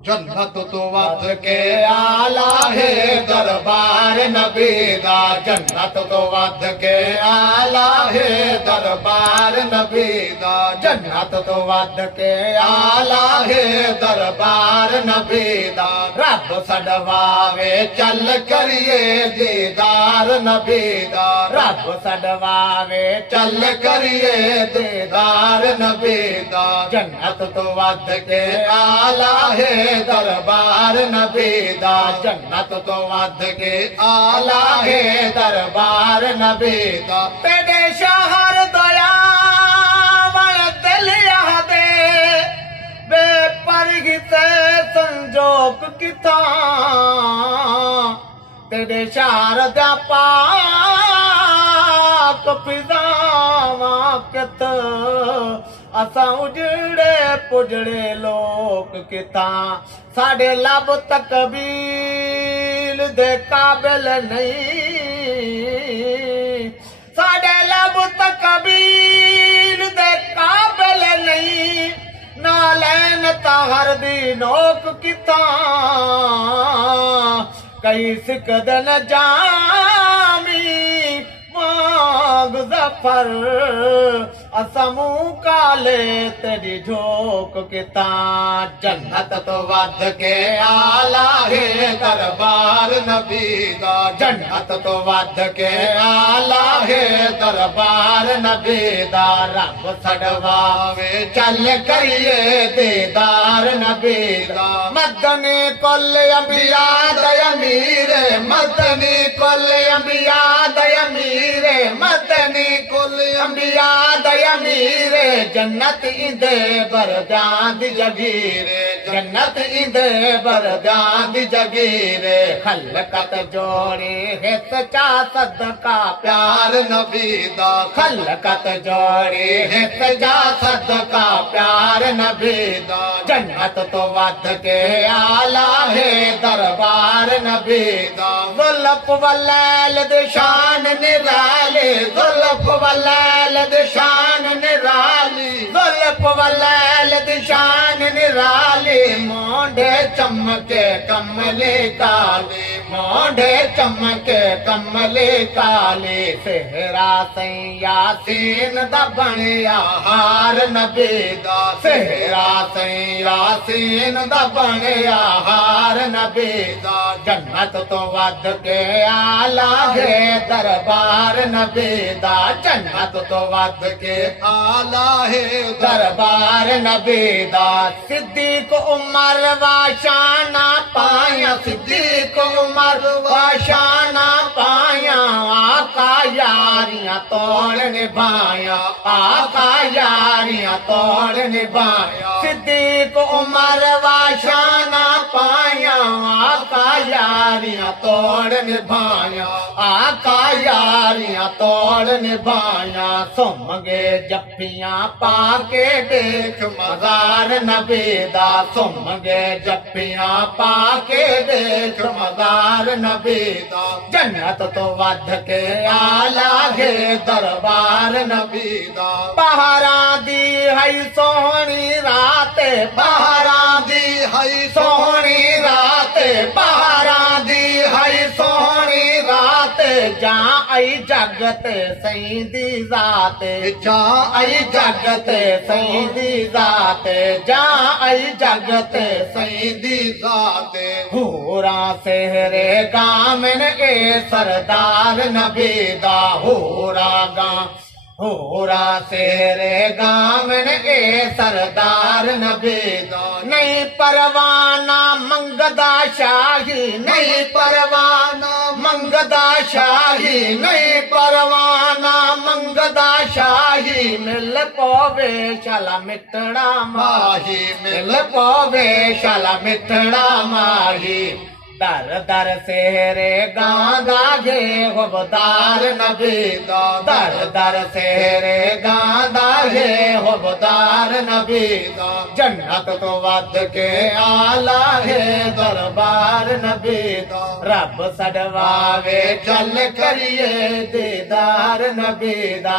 जन्नत तो वध के आला है दरबार नबी दा। जन्नत तो वध के आला है दरबार नबी दा। जन्नत तो वध के आला है दरबार नबी दा। रब सडवावे चल करिए दीदार नबी दा। रब सडवावे चल करिए दीदार नबी दा। जन्नत तो वध के आला है दरबार नबी दा। जन्नत तो वध के आला है दरबार नबी दा। तेरे शहर दया वाले दिल यादे बेपरगिते संजोग किता। तेरे शहर दा पाक फिजावा कित असा उजड़े पुजड़े लोग किता। साढ़े लब तकबील दे काबिल नहीं। साढ़े लब तकबील दे काबिल नहीं। नालैन ताहर दी नोक किता। कई सिकदन जामी माग जफर असमू काले तेरी झोंक किता। जन्नत तो वध के आला है दरबार नबी दा। जन्नत तो वध के आला है दरबार नबी दा। रब सडवावे चल करिए दीदार नबी दा। मदनी कुल अंबिया दया मीरे। मदनी कुल अंबिया दया मीरे। मदनी कुल अंबिया दया मीरे। जन्नत इंदे बरदां दी जगीरे। जन्नत इंदे बरदां दी जगीरे। खलकत जोड़ी है सच्चा सदका प्यार नबी दा। खलकत जोड़ी है सच्चा सदका प्यार नबी दा। जन्नत तो वध के आला है दरबार नबी दा। जुल्फ वलैल दे शान निराले। जुल्फ वलैल दे शान निराली। जुल्फ वलैल दे शान निराली। मोंढे चमके कमले काले। मोंढे चमके कमले काले। सेहरा सैया सीन दा बनिया हार नबी दा। सेहरा सैया सीन दा बनिया हार नबी दा। जन्नत तो वध के आला है दरबार नबी दा। जन्नत तो वध के आला है दरबार नबी दा। सिद्दीक उमर वाशाना पाया। सिद्दीक उमर वाशाना पाया। आका यारियां तोड़ निभाया। आका यारियां तोड़ निभाया। सिद्दीक उमर वाशाना पाया। आका यारियां तोड़ निभाया। आका यारियां तोड़ निभाया। सुम गे जफ्फियां पाके देख मज़ार नबी दा। सुम गे जफ्फियां पाके देख मज़ार नबी दा। जन्नत तो वध के आला है दरबार नबी दा। बहारां दी है सोहनी रात। बहारां दी है सोहनी रात। बहारां दी है सोहनी रात। जा आई जगत सही दी जात। जा आई जगत सही दी जात। जा आई जगत सही दी जात। होरा सेहरे गामन ए सरदार नबी दा। होरा गा होरा सेरे गामन ए सरदार नबी दा। नहीं परवाना मंगदा शाही। नहीं परवाना मंगदा शाही। नहीं परवाना मंगदा शाही। मिल पोवे शाला मिटड़ा माही। मिल पोवे शाला मिटड़ा माही। दर दर सेहरे गांदा गे होबदार नबी दा। दर दर सेहरे गांदा गे होबदार नबी दा। जन्नत तो वध के आला है दरबार नबी दा। रब सडवावे चल करिए दीदार नबी दा।